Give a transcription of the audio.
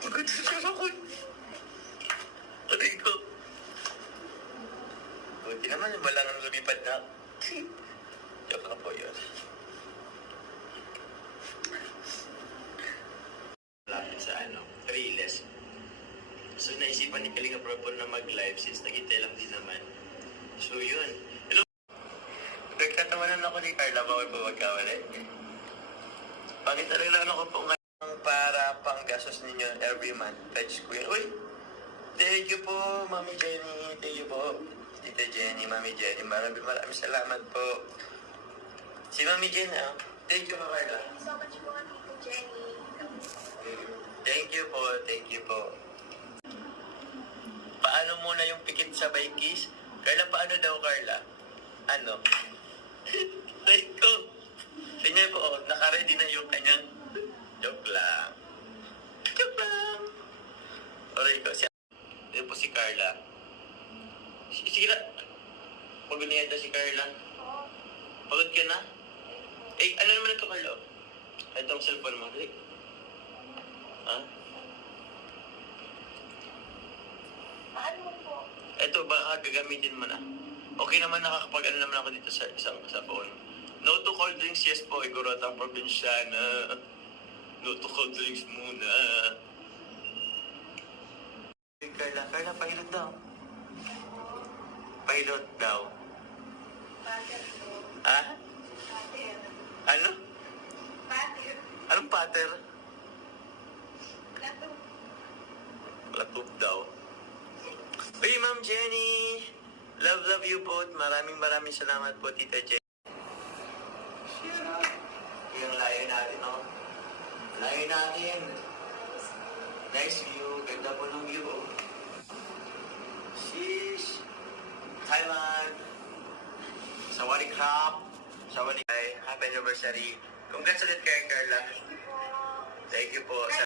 Pagod sa ako. Aray ko. Buti naman, wala nang lumipad na. Joke lang po yun. Lapit sa Riles. So, naisipan ni Kalinga Prabon na mag-live since nag-intay lang din naman. So, yun. Hello? Nagtatawanan ako ni Carla, bawal po magkawali. Bakit talaga ako po ngayon para pang gastos ninyo every month? Fetch ko yun. Uy! Thank you po, Mami Jenny. Thank you po, Tita Jenny, Mami Jenny. Maraming salamat po. Si Mami Jenny, thank you po, Carla. Thank you so much po, Tita Jenny. Thank you po, thank you po. Paano muna yung pikit sa kiss? Carla, paano daw, Carla? Ano? Like ko. Tingnan ko, naka-ready na yung kanyang joke lang. Joke lang. Alright ko. Ito po si Carla. Sige na. Pagod niya ito si Carla. Pagod ka na? Eh, ano naman ito, Carla? Itong cellphone mo. Ha? Paano mo po? Ito, baka gagamitin mo na. Okay naman, nakakapag-ano naman ako dito sa phone. No to cold drinks, yes po. Igorotang probinsyana. No to cold drinks muna. Carla, pilot daw. Pilot daw. Pater po. Ha? Pater. Ano? Pater. Anong pater? Lato. Latup daw. Uy, Ma'am Jenny! Love you po. Maraming salamat po, Tita Jenny. Yung layo natin, no? Layo natin. Nice view. Ganda po ng view, oh. Sheesh. Thailand. Sawadee krap. Sawadee. Happy anniversary. Congrats ulit kay Carla. Thank you po.